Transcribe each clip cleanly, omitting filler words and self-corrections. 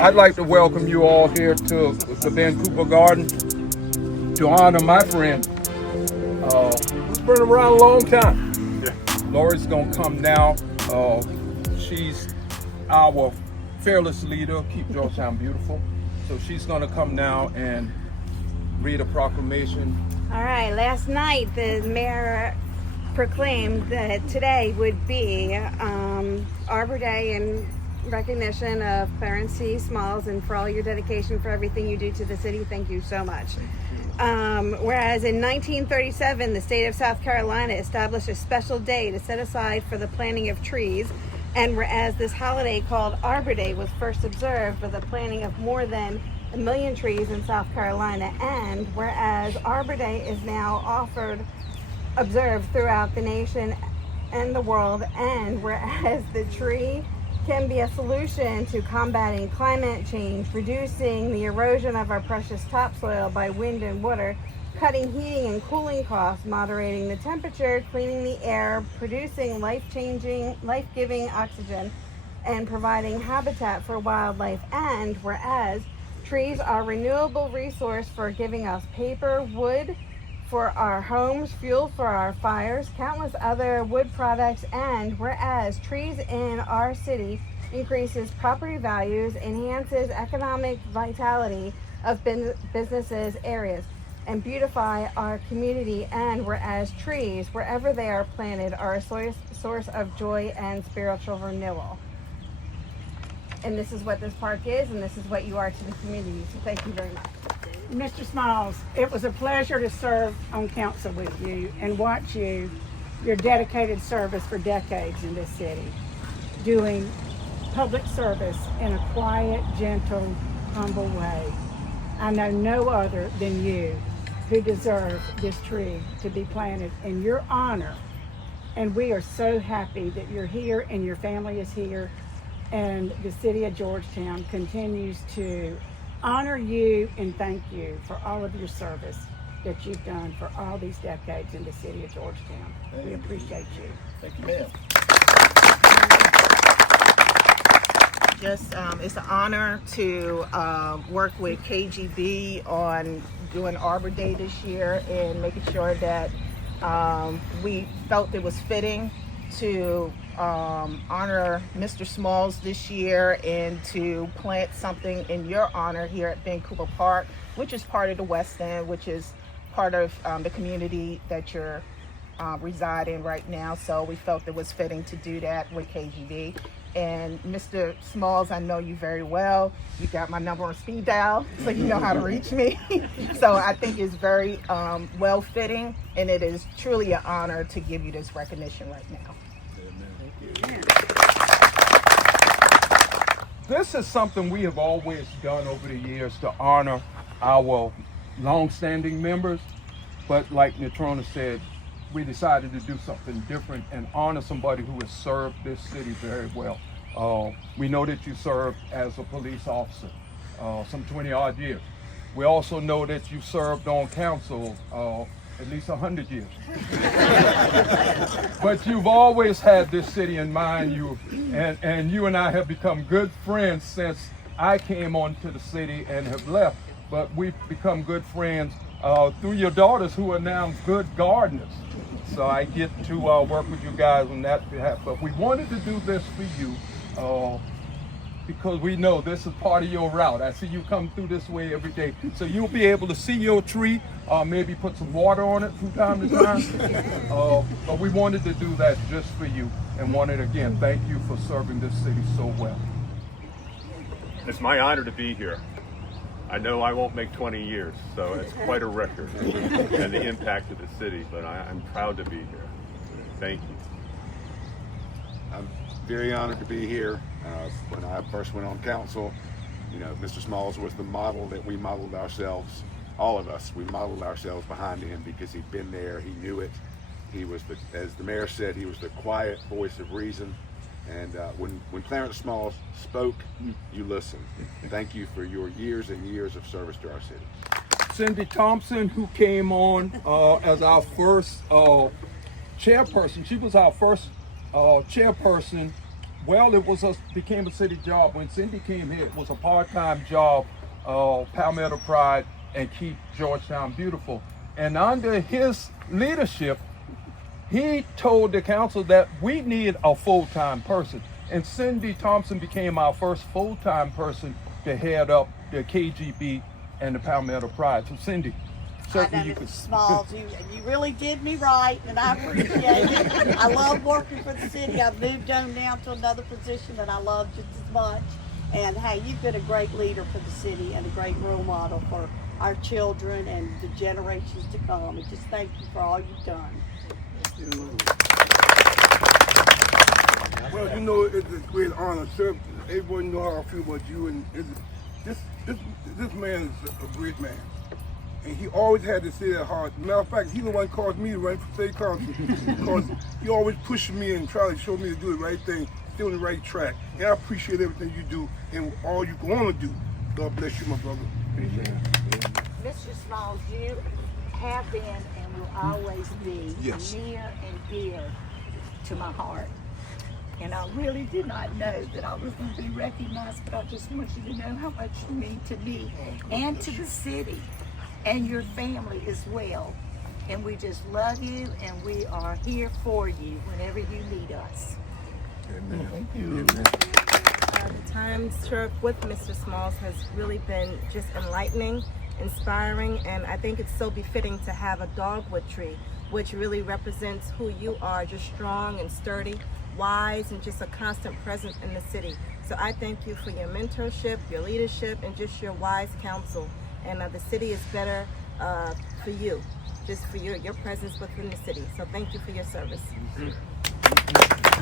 I'd like to welcome you all here to the Vancouver Garden to honor my friend who's been around a long time. Yeah. Lori's gonna come now. She's our fearless leader, Keep Georgetown Beautiful. So she's gonna come now and read a proclamation. All right, last night the mayor proclaimed that today would be Arbor Day in recognition of Clarence Smalls and for all your dedication for everything you do to the city. Thank you so much. Whereas in 1937, the state of South Carolina established a special day to set aside for the planting of trees, and whereas this holiday called Arbor Day was first observed with the planting of more than 1 million trees in South Carolina, and whereas Arbor Day is now observed throughout the nation and the world, and whereas the tree can be a solution to combating climate change, reducing the erosion of our precious topsoil by wind and water, cutting heating and cooling costs, moderating the temperature, cleaning the air, producing life-giving oxygen, and providing habitat for wildlife, and whereas trees are a renewable resource for giving us paper, wood for our homes, fuel for our fires, countless other wood products, and whereas trees in our city increases property values, enhances economic vitality of businesses, areas, and beautify our community, and whereas trees, wherever they are planted, are a source of joy and spiritual renewal. And this is what this park is, and this is what you are to the community. So thank you very much. Mr. Smalls, it was a pleasure to serve on council with you and watch your dedicated service for decades in this city, doing public service in a quiet, gentle, humble way. I know no other than you who deserve this tree to be planted in your honor. And we are so happy that you're here and your family is here, and the city of Georgetown continues to honor you and thank you for all of your service that you've done for all these decades in the city of Georgetown. We appreciate you. Thank you, ma'am. It's an honor to work with KGB on doing Arbor Day this year and making sure that we felt it was fitting to honor Mr. Smalls this year and to plant something in your honor here at Vancouver Park, which is part of the West End, which is part of the community that you're reside in right now. So we felt it was fitting to do that with KGB. And Mr. Smalls, I know you very well. You got my number on speed dial, so you know how to reach me. So I think it's very well fitting, and it is truly an honor to give you this recognition right now. This is something we have always done over the years to honor our long-standing members, but like Natrona said, we decided to do something different and honor somebody who has served this city very well. We know that you served as a police officer some 20 odd years. We also know that you served on council at least 100 years. But you've always had this city in mind. And you and I have become good friends since I came onto the city and have left. But we've become good friends through your daughters, who are now good gardeners. So I get to work with you guys on that behalf. But we wanted to do this for you because we know this is part of your route. I see you come through this way every day. So you'll be able to see your tree, maybe put some water on it from time to time. But we wanted to do that just for you, and wanted, again, thank you for serving this city so well. It's my honor to be here. I know I won't make 20 years, so it's quite a record and the impact of the city, but I'm proud to be here. Thank you. I'm very honored to be here. When I first went on council, Mr. Smalls was the model that we modeled ourselves, all of us, we modeled ourselves behind him because he'd been there, he knew it. He was, as the mayor said, he was the quiet voice of reason. And when Clarence Smalls spoke, you listened. Thank you for your years and years of service to our city. Cindy Thompson, who came on as our first chairperson. She was our first chairperson Well, became a city job. When Cindy came here, it was a part-time job, Palmetto Pride, and keep Georgetown beautiful. And under his leadership, he told the council that we need a full-time person. And Cindy Thompson became our first full-time person to head up the KGB and the Palmetto Pride. So Cindy, certainly you Mr. could. Smalls, you really did me right, and I appreciate it. I love working for the city. I've moved on now to another position that I love just as much. And hey, you've been a great leader for the city and a great role model for our children and the generations to come. And just thank you for all you've done. Well, you know, it's a great honor. Sir, everyone know how I feel about you, and this man is a great man. And he always had the city at heart. Matter of fact, he the one caused me to run for state council because he always pushed me and tried to show me to do the right thing, stay on the right track. And I appreciate everything you do and all you're going to do. God bless you, my brother. Appreciate it. Mr. Smalls, you have been and will always be near and dear to my heart. And I really did not know that I was going to be recognized, but I just want you to know how much you mean to me and to the city and your family as well. And we just love you, and we are here for you whenever you need us. Amen. Thank you. The time struck with Mr. Smalls has really been just enlightening, inspiring, and I think it's so befitting to have a dogwood tree, which really represents who you are, just strong and sturdy, wise, and just a constant presence in the city. So I thank you for your mentorship, your leadership, and just your wise counsel. And the city is better for you, just for your presence within the city. So thank you for your service.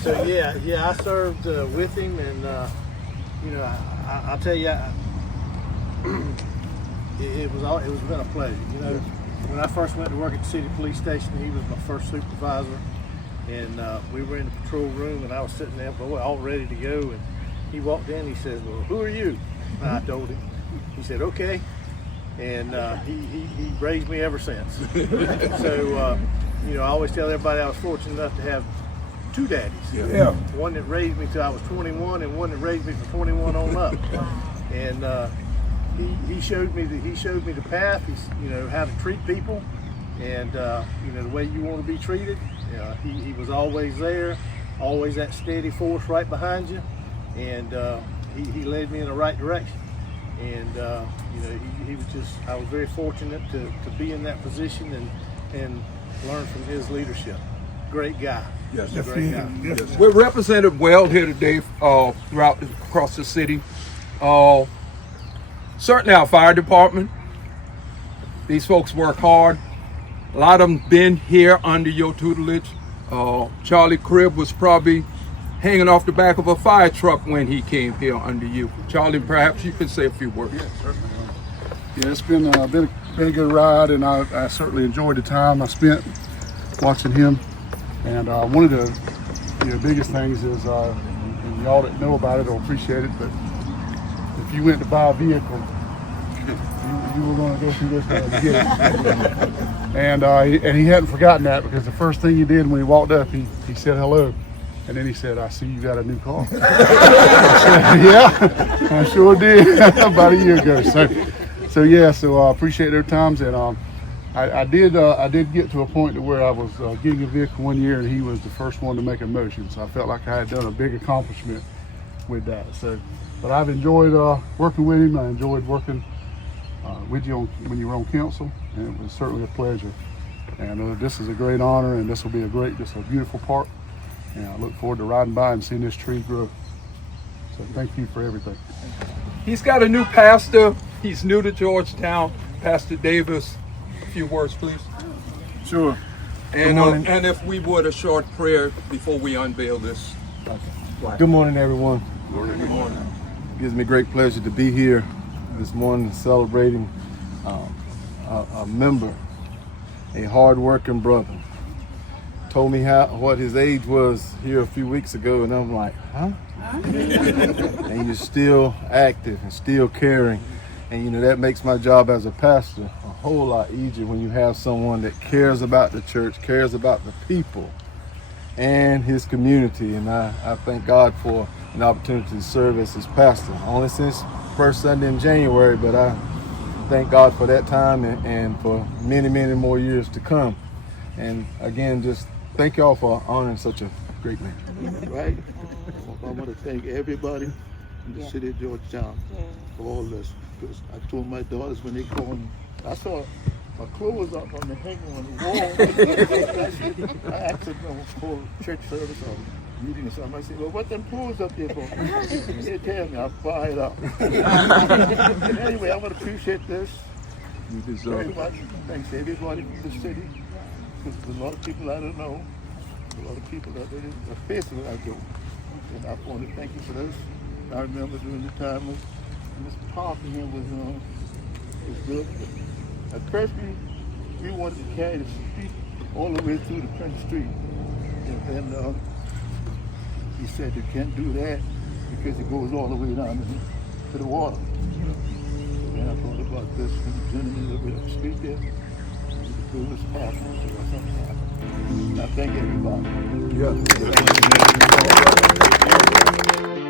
So yeah, I served with him, and you know, I'll tell you, it was been a pleasure. You know, when I first went to work at the city police station, he was my first supervisor, and we were in the patrol room, and I was sitting there, all ready to go, and he walked in. He says, "Well, who are you?" And I told him. He said, "Okay," and he raised me ever since. So you know, I always tell everybody I was fortunate enough to have two daddies. Yeah. One that raised me till I was 21, and one that raised me from 21 on up. And he showed me the path. He's, you know, how to treat people, and you know, the way you want to be treated. He was always there, always that steady force right behind you, and he led me in the right direction. And you know, he was just, I was very fortunate to be in that position and learn from his leadership. Great guy. Yes, great guy. Yes. We're represented well here today across the city. Certainly our fire department. These folks work hard. A lot of them been here under your tutelage. Charlie Cribb was probably hanging off the back of a fire truck when he came here under you. Charlie, perhaps you can say a few words. Yeah, it's been a good ride, and I certainly enjoyed the time I spent watching him. And one of the biggest things is, and y'all that know about it will appreciate it, but if you went to buy a vehicle, you were going to go through this man to get it. And he hadn't forgotten that, because the first thing he did when he walked up, he said hello. And then he said, "I see you got a new car." I said, "Yeah, I sure did," about a year ago. So I appreciate their times, and I did get to a point to where I was getting a vehicle one year, and he was the first one to make a motion. So I felt like I had done a big accomplishment with that. But I've enjoyed working with him. I enjoyed working with you when you were on council, and it was certainly a pleasure. And this is a great honor, and this will be just a beautiful park. And I look forward to riding by and seeing this tree grow. So thank you for everything. He's got a new pastor. He's new to Georgetown. Pastor Davis, a few words, please. Sure. And if we would, a short prayer before we unveil this. Good morning, everyone. Good morning. It gives me great pleasure to be here this morning celebrating a member, a hard-working brother. Told me what his age was here a few weeks ago, and I'm like, huh? And you're still active and still caring. And you know, that makes my job as a pastor a whole lot easier when you have someone that cares about the church, cares about the people, and his community. And I thank God for an opportunity to serve as his pastor, only since first Sunday in January, but I thank God for that time and for many, many more years to come. And again, just thank y'all for honoring such a great man. Right? I want to thank everybody in the city of Georgetown for all this. Because I told my daughters when they called me, I saw my clothes up on the hanger on the wall. I asked them for church service or meeting or something. I said, well, what them clothes up there for? They tell me, I'll buy it up. Anyway, I want to appreciate this. You deserve it. Thanks to everybody from the city. Because there's a lot of people I don't know. A lot of people that are facing what I do. And I want to thank you for this. I remember during the time when this parking here was built. At first we wanted to carry the street all the way through the Prince Street. And then he said you can't do that because it goes all the way down to the water. And I thought about this when the gentleman that was up the street there. We could build this parking so something happened. I thank everybody. Yeah.